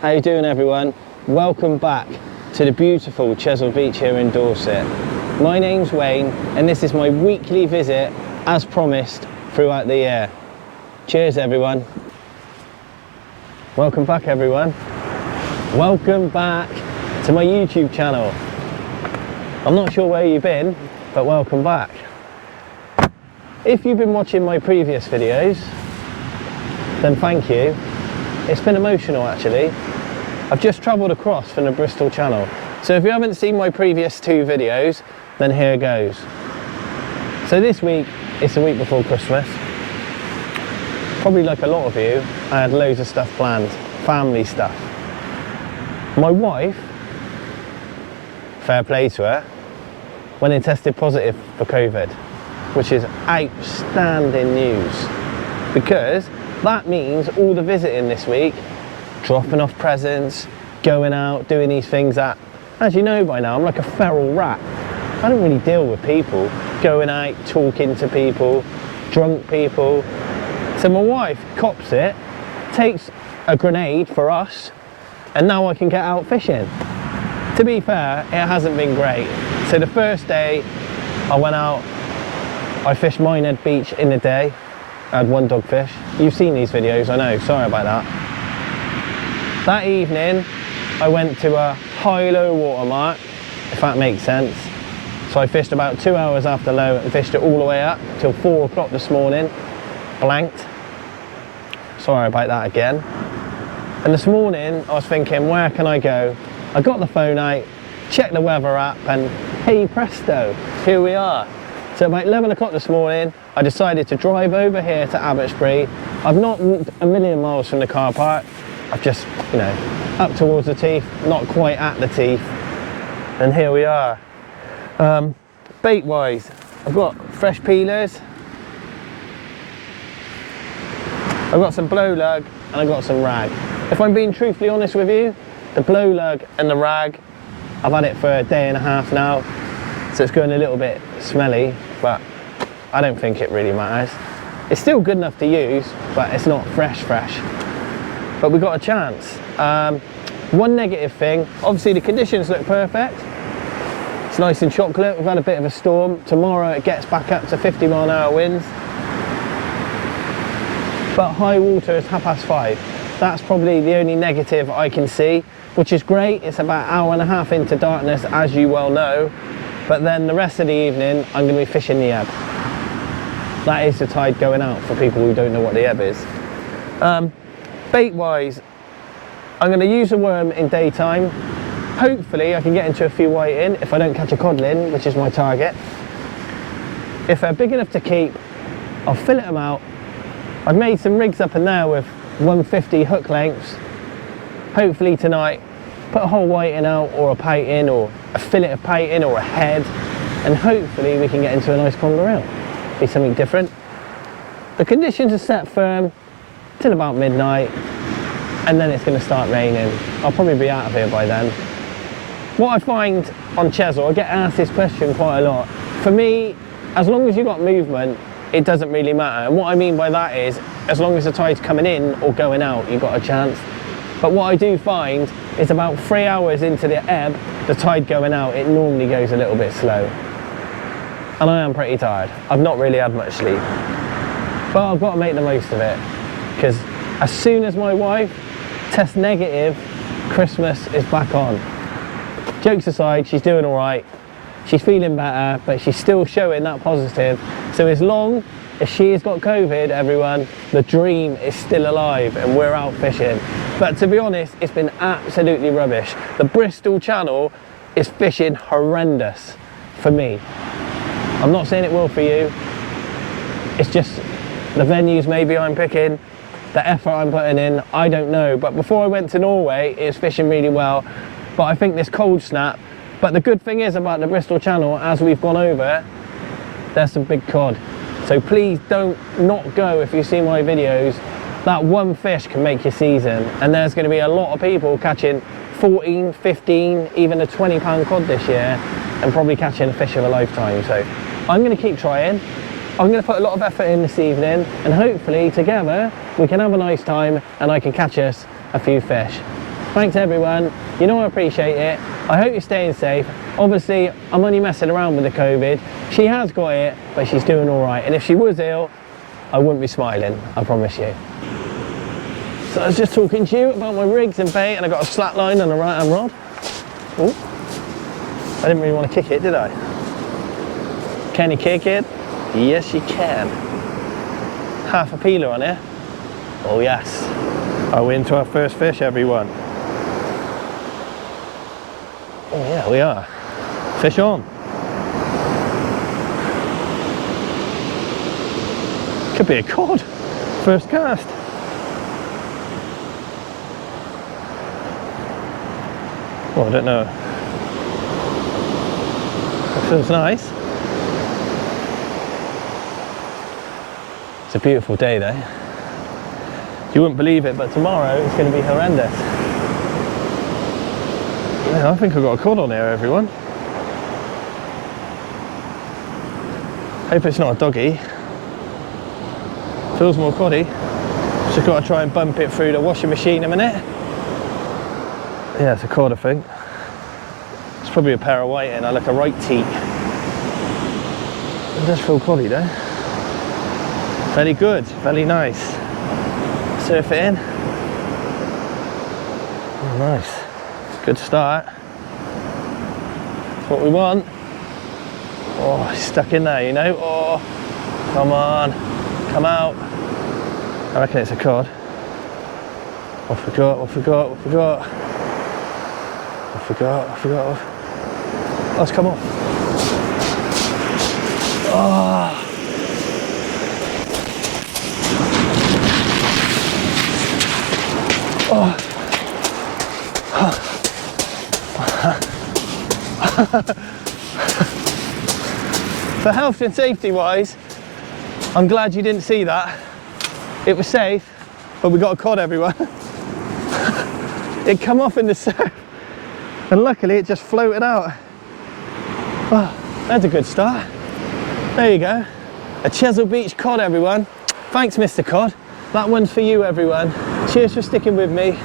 How you doing, everyone? Welcome back to the beautiful Chesil beach here in Dorset. My name's Wayne and this is my weekly visit as promised throughout the year. Cheers everyone. Welcome back everyone. Welcome back to my YouTube channel. I'm not sure where you've been, but welcome back. If you've been watching my previous videos, then thank you. It's been emotional actually. I've just travelled across from the Bristol Channel. So if you haven't seen my previous two videos, then here goes. So this week, it's the week before Christmas. Probably like a lot of you, I had loads of stuff planned, family stuff. My wife, fair play to her, went and tested positive for COVID, which is outstanding news because that means all the visiting this week, dropping off presents, going out, doing these things that, as you know by now, I'm like a feral rat. I don't really deal with people, going out, talking to people, drunk people. So my wife cops it, takes a grenade for us, and now I can get out fishing. To be fair, it hasn't been great. So the first day I went out, I fished Minehead Beach in the day. I had one dogfish. You've seen these videos, I know, sorry about that. That evening, I went to a high-low water mark, if that makes sense. So I fished about 2 hours after low and fished it all the way up till 4 o'clock this morning, blanked. Sorry about that again. And this morning, I was thinking, where can I go? I got the phone out, checked the weather app, and hey presto, here we are. So about 11 o'clock this morning, I decided to drive over here to Abbotsbury. I've not walked a million miles from the car park. I've just, you know, up towards the Teeth, not quite at the Teeth. And here we are. Bait wise, I've got fresh peelers. I've got some blow lug and I've got some rag. If I'm being truthfully honest with you, the blow lug and the rag, I've had it for a day and a half now. So it's going a little bit smelly, but I don't think it really matters. It's still good enough to use, but it's not fresh. But we got a chance. One negative thing, obviously the conditions look perfect. It's nice and chocolate. We've had a bit of a storm. Tomorrow it gets back up to 50-mile-an-hour winds. But high water is 5:30. That's probably the only negative I can see, which is great. It's about an hour and a half into darkness, as you well know. But then the rest of the evening, I'm going to be fishing the ebb. That is the tide going out for people who don't know what the ebb is. Bait wise, I'm going to use a worm in daytime. Hopefully I can get into a few whiting if I don't catch a codlin, which is my target. If they're big enough to keep, I'll fillet them out. I've made some rigs up in there with 150 hook lengths. Hopefully tonight, put a whole whiting out or a pouting or a fillet of pouting or a head, and hopefully we can get into a nice conger eel. Be something different. The conditions are set firm till about midnight, and then it's going to start raining. I'll probably be out of here by then. What I find on Chesil, I get asked this question quite a lot. For me, as long as you've got movement, it doesn't really matter. And what I mean by that is, as long as the tide's coming in or going out, you've got a chance. But what I do find is about 3 hours into the ebb, the tide going out, it normally goes a little bit slow. And I am pretty tired. I've not really had much sleep. But I've got to make the most of it. Because as soon as my wife tests negative, Christmas is back on. Jokes aside, she's doing all right. She's feeling better, but she's still showing that positive. So as long as she has got COVID, everyone, the dream is still alive and we're out fishing. But to be honest, it's been absolutely rubbish. The Bristol Channel is fishing horrendous for me. I'm not saying it will for you. It's just the venues maybe I'm picking, the effort I'm putting in, I don't know. But before I went to Norway, it was fishing really well. But I think this cold snap, but the good thing is about the Bristol Channel, as we've gone over, there's some big cod. So please don't not go if you see my videos. That one fish can make your season. And there's going to be a lot of people catching 14, 15, even a 20-pound cod this year, and probably catching a fish of a lifetime. So I'm going to keep trying. I'm going to put a lot of effort in this evening, and hopefully together we can have a nice time and I can catch us a few fish. Thanks everyone, you know I appreciate it. I hope you're staying safe. Obviously, I'm only messing around with the COVID. She has got it, but she's doing all right. And if she was ill, I wouldn't be smiling, I promise you. So I was just talking to you about my rigs and bait, and I got a slack line and a right hand rod. Ooh. I didn't really want to kick it, did I? Can you kick it? Yes, you can. Half a peeler on here. Oh yes. Are we into our first fish, everyone? Oh yeah, we are. Fish on. Could be a cod. First cast. Oh, I don't know. That feels nice. It's a beautiful day though. You wouldn't believe it, but tomorrow it's going to be horrendous. Yeah, I think I've got a cod on here, everyone. Hope it's not a doggy. Feels more coddy. Just got to try and bump it through the washing machine a minute. Yeah, it's a cod, I think. It's probably a pair of whiting. I like a right teat. It does feel coddy though. Very good, very nice. Surf it in. Oh, nice. Good start. That's what we want. Oh, it's stuck in there, you know. Oh, come on. Come out. I reckon it's a cod. Off we got, off we got, off we got. Off we got, off we got, off. Oh, it's come off. Oh. Oh. For health and safety wise, I'm glad you didn't see that. It was safe, but we got a cod, everyone. It come off in the surf, and luckily it just floated out. Oh, that's a good start. There you go. A Chesil Beach cod, everyone. Thanks, Mr. Cod. That one's for you, everyone. Cheers for sticking with me.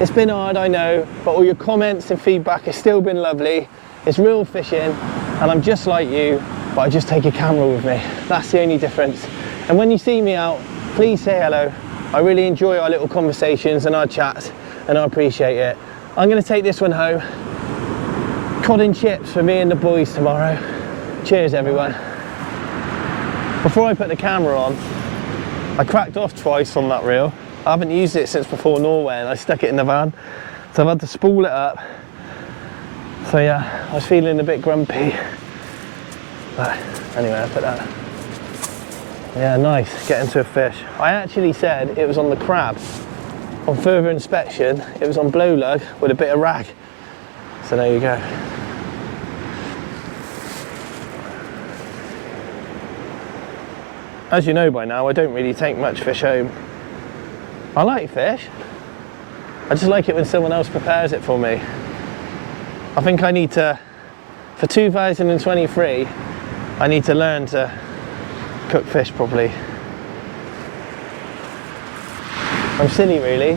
It's been hard, I know, but all your comments and feedback has still been lovely. It's real fishing, and I'm just like you, but I just take a camera with me. That's the only difference. And when you see me out, please say hello. I really enjoy our little conversations and our chats, and I appreciate it. I'm gonna take this one home. Cod and chips for me and the boys tomorrow. Cheers, everyone. Before I put the camera on, I cracked off twice on that reel. I haven't used it since before Norway, and I stuck it in the van. So I've had to spool it up. So yeah, I was feeling a bit grumpy. But anyway, I put that. Yeah, nice, getting to a fish. I actually said it was on the crab. On further inspection, it was on blow lug with a bit of rag. So there you go. As you know by now, I don't really take much fish home. I like fish. I just like it when someone else prepares it for me. I think I need to, for 2023, I need to learn to cook fish properly. I'm silly really.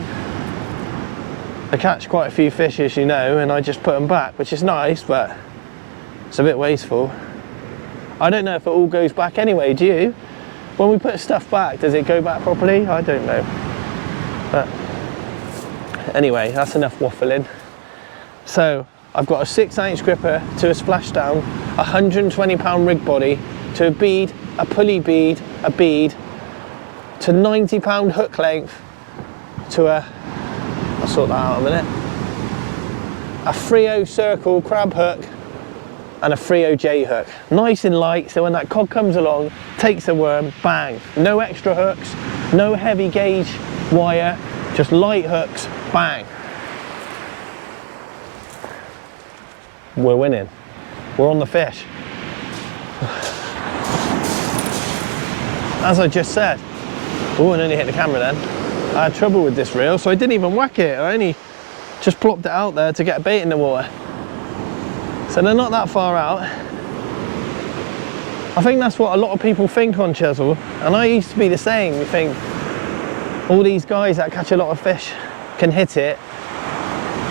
I catch quite a few fish, as you know, and I just put them back, which is nice, but it's a bit wasteful. I don't know if it all goes back anyway, do you? When we put stuff back, does it go back properly? I don't know. But anyway, that's enough waffling. So I've got a 6-ounce gripper to a splashdown, a 120-pound rig body, to a bead, a pulley bead, a bead, to 90-pound hook length, to a, I'll sort that out in a minute, a 3/0 circle crab hook, and a 3/0 J hook. Nice and light, so when that cod comes along, takes a worm, bang. No extra hooks, no heavy gauge wire, just light hooks, bang. We're winning. We're on the fish. As I just said, oh, I nearly hit the camera then. I had trouble with this reel, so I didn't even whack it. I only just plopped it out there to get a bait in the water. So they're not that far out. I think that's what a lot of people think on Chesil, and I used to be the same. You think all these guys that catch a lot of fish can hit it,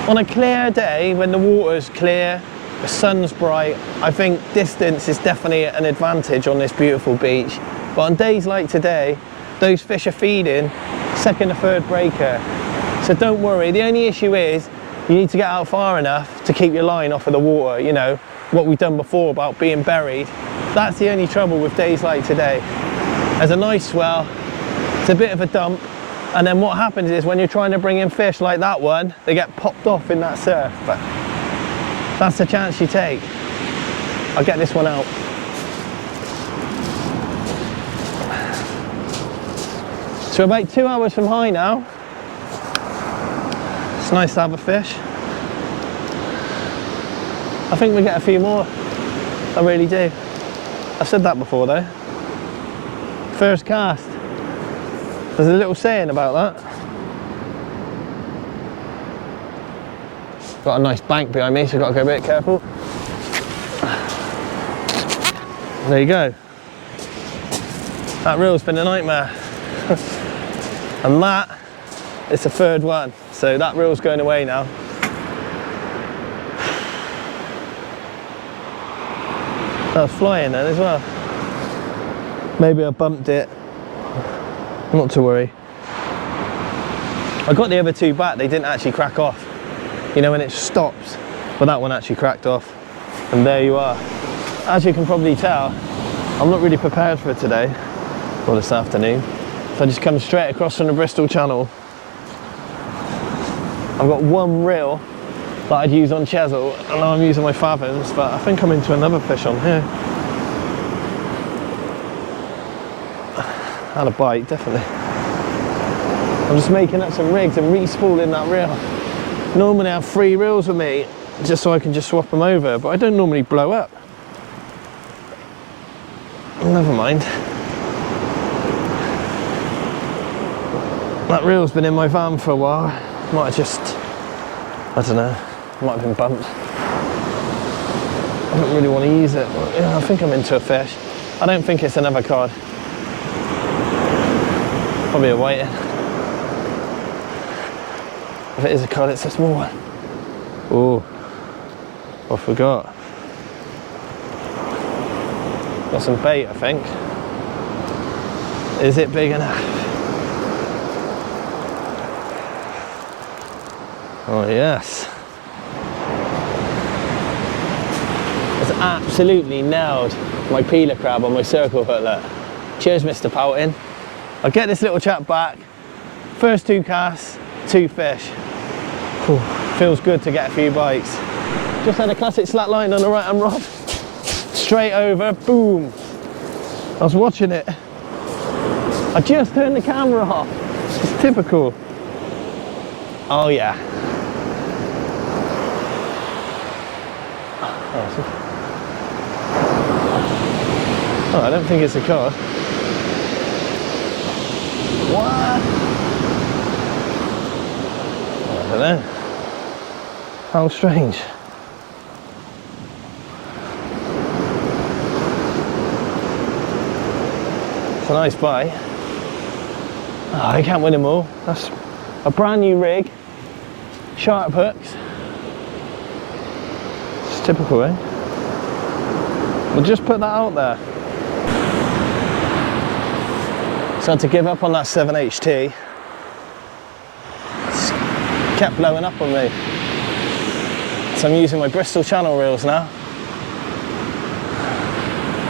On a clear day, when the water's clear, the sun's bright, I think distance is definitely an advantage on this beautiful beach. But on days like today, those fish are feeding second or third breaker. So don't worry, the only issue is you need to get out far enough to keep your line off of the water, you know, what we've done before about being buried. That's the only trouble with days like today. There's a nice swell, it's a bit of a dump, and then what happens is when you're trying to bring in fish like that one, they get popped off in that surf. But that's the chance you take. I'll get this one out. So we're about 2 hours from high now. It's nice to have a fish. I think we get a few more. I really do. I've said that before though. First cast. There's a little saying about that. Got a nice bank behind me, so I've got to go a bit careful. There you go. That reel's been a nightmare. And that is the third one. So that reel's going away now. That was flying then as well. Maybe I bumped it. Not to worry. I got the other two back, they didn't actually crack off. You know, when it stops, but that one actually cracked off. And there you are. As you can probably tell, I'm not really prepared for today, or this afternoon. So I just come straight across from the Bristol Channel. I've got one reel that I'd use on Chesil, and now I'm using my fathoms, but I think I'm into another fish on here. Had a bite, definitely. I'm just making up some rigs and re-spooling that reel. Normally I have 3 reels with me, just so I can just swap them over, but I don't normally blow up. Never mind. That reel's been in my van for a while. Might have just, I don't know, might have been bumped. I don't really want to use it, but yeah, I think I'm into a fish. I don't think it's another cod. Probably a whiting. If it is a cod, it's a small one. Oh, I forgot. Got some bait, I think. Is it big enough? Oh yes. It's absolutely nailed my peeler crab on my circle hook, look. Cheers, Mr. Pouting. I'll get this little chap back. First 2 casts, 2 fish. Whew, feels good to get a few bites. Just had a classic slack line on the right hand rod. Straight over, boom. I was watching it. I just turned the camera off. It's typical. Oh yeah. Oh, I don't think it's a cod. What? I don't know. How strange. It's a nice bite. Oh, I can't win them all. That's a brand new rig. Sharp hooks. It's typical, eh? We'll just put that out there. So I had to give up on that 7HT. It's kept blowing up on me. So I'm using my Bristol Channel reels now.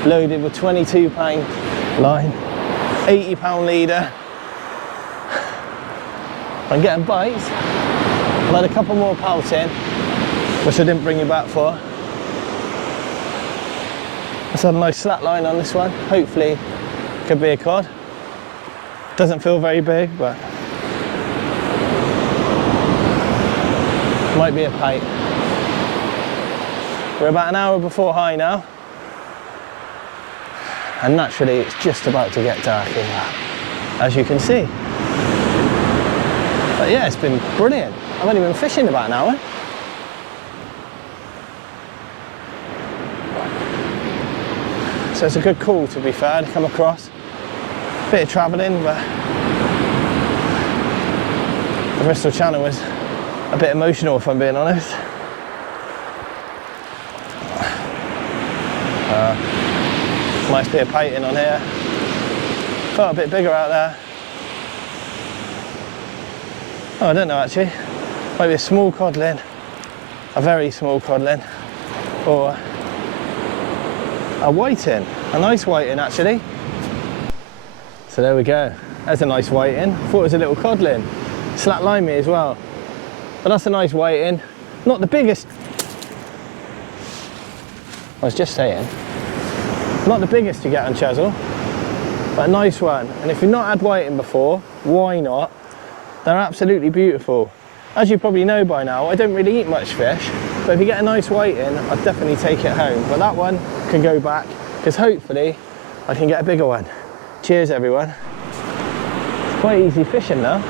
Loaded with 22-pound line, 80-pound leader. I'm getting bites. I've had a couple more pouting, which I didn't bring you back for. Let's have a nice slack line on this one. Hopefully, could be a cod. Doesn't feel very big, but might be a pike. We're about an hour before high now, and naturally it's just about to get dark in that, as you can see. But yeah, it's been brilliant. I've only been fishing about an hour. So it's a good call, to be fair, to come across. Bit of travelling, but the Bristol Channel is a bit emotional if I'm being honest. Might be a painting on here. Felt a bit bigger out there. Oh, I don't know actually. Might be a small codlin, a very small codlin, or a whiting, a nice whiting actually. So there we go. There's a nice whiting. Thought it was a little codlin. Slack limey as well. But that's a nice whiting. Not the biggest. I was just saying. Not the biggest you get on Chesil, but a nice one. And if you've not had whiting before, why not? They're absolutely beautiful. As you probably know by now, I don't really eat much fish, but if you get a nice whiting, I'd definitely take it home. But that one can go back, because hopefully I can get a bigger one. Cheers everyone. It's quite easy fishing now.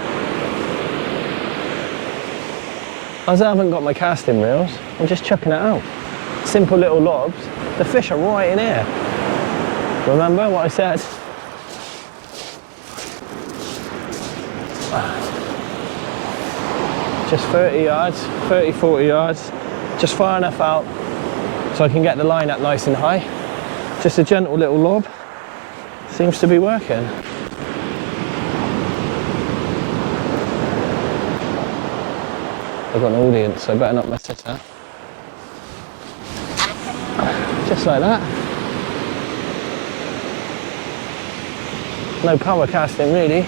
As I haven't got my casting reels, I'm just chucking it out. Simple little lobs. The fish are right in here. Remember what I said? Just 30 yards, 30, 40 yards, just far enough out so I can get the line up nice and high. Just a gentle little lob. Seems to be working. I've got an audience, so I better not mess this up. Just like that. No power casting really.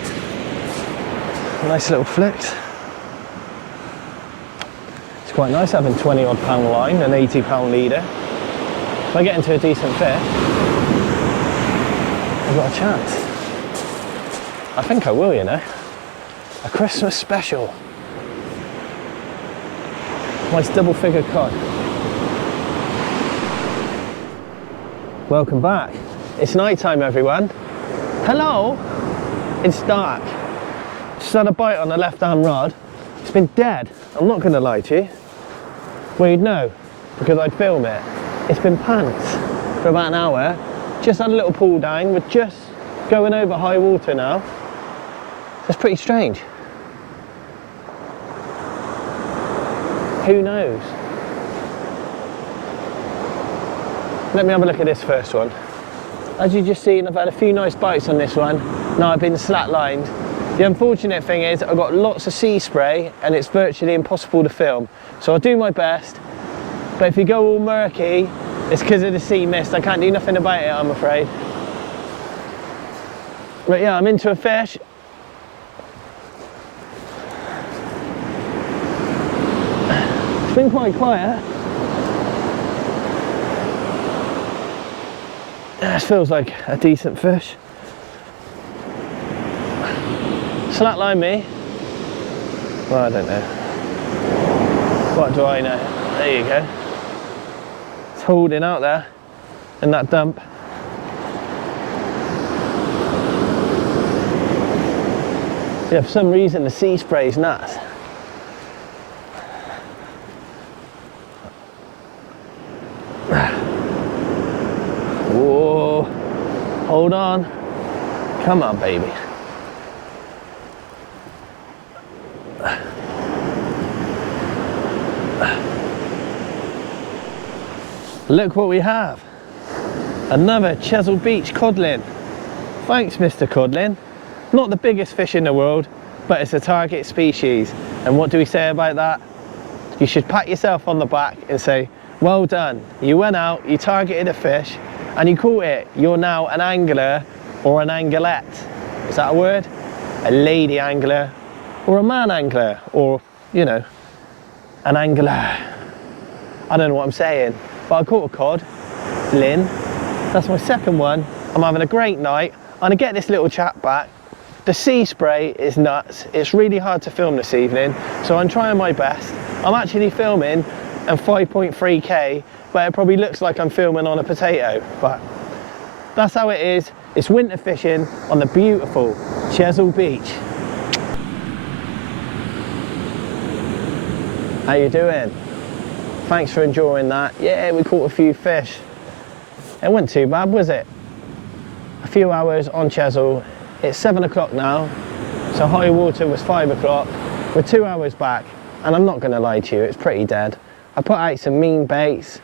Nice little flicks. It's quite nice having 20 odd pound line and 80 pound leader. If I get into a decent fish, I've got a chance. I think I will, you know. A Christmas special. Nice double figure cod. Welcome back. It's night time everyone. Hello! It's dark. Just had a bite on the left hand rod. It's been dead, I'm not gonna lie to you. Well you'd know, because I'd film it. It's been pants for about an hour. Just had a little pull down, we're just going over high water now. That's pretty strange. Who knows? Let me have a look at this first one. As you just seen, I've had a few nice bites on this one. Now I've been slack lined. The unfortunate thing is I've got lots of sea spray and it's virtually impossible to film. So I'll do my best, but if you go all murky, it's because of the sea mist. I can't do nothing about it, I'm afraid. But yeah, I'm into a fish. It's been quite quiet. This feels like a decent fish. Slackline me. Well, I don't know. What do I know? There you go. It's holding out there in that dump. Yeah, for some reason the sea spray's nuts. Whoa, hold on. Come on, baby. Look what we have. Another Chesil Beach codlin. Thanks, Mr. Codlin. Not the biggest fish in the world, but it's a target species. And what do we say about that? You should pat yourself on the back and say, well done. You went out, you targeted a fish, and you caught it. You're now an angler or an anglet. Is that a word? A lady angler or a man angler, or, you know, an angler. I don't know what I'm saying, but I caught a cod, Lynn. That's my second one. I'm having a great night. I'm gonna get this little chap back. The sea spray is nuts. It's really hard to film this evening, so I'm trying my best. I'm actually filming at 5.3K, but it probably looks like I'm filming on a potato, but that's how it is. It's winter fishing on the beautiful Chesil Beach. How you doing? Thanks for enjoying that. Yeah, we caught a few fish. It wasn't too bad, was it? A few hours on Chesil. It's 7 o'clock now, so high water was 5 o'clock. We're 2 hours back, and I'm not going to lie to you, it's pretty dead. I put out some mean baits.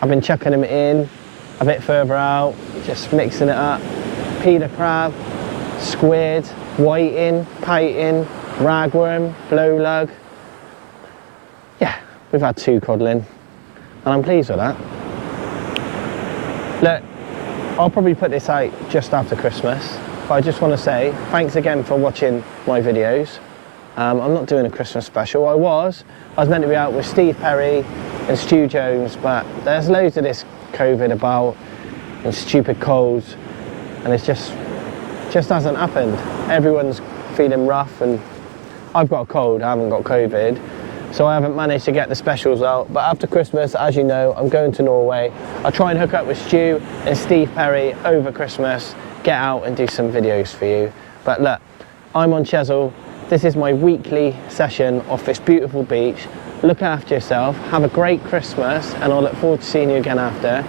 I've been chucking them in a bit further out, just mixing it up. Peeler crab, squid, whiting, pating, ragworm, blow lug. Yeah, we've had 2 codling, and I'm pleased with that. Look, I'll probably put this out just after Christmas, but I just want to say thanks again for watching my videos. I'm not doing a Christmas special. I was meant to be out with Steve Perry and Stu Jones, but there's loads of this COVID about and stupid colds, and it's just hasn't happened. Everyone's feeling rough, and I've got a cold, I haven't got COVID, so I haven't managed to get the specials out. But after Christmas, as you know, I'm going to Norway. I'll try and hook up with Stu and Steve Perry over Christmas, get out and do some videos for you. But look, I'm on Chesil. This is my weekly session off this beautiful beach. Look after yourself, have a great Christmas, and I'll look forward to seeing you again after.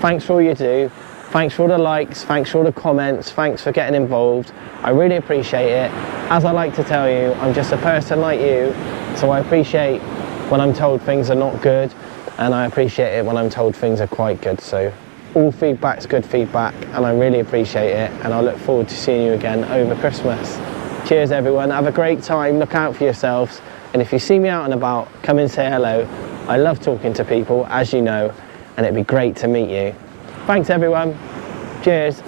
Thanks for all you do. Thanks for all the likes, thanks for all the comments, thanks for getting involved. I really appreciate it. As I like to tell you, I'm just a person like you, so I appreciate when I'm told things are not good, and I appreciate it when I'm told things are quite good. So all feedback's good feedback, and I really appreciate it, and I look forward to seeing you again over Christmas. Cheers everyone, have a great time, look out for yourselves, and if you see me out and about, come and say hello. I love talking to people, as you know, and it'd be great to meet you. Thanks everyone, cheers.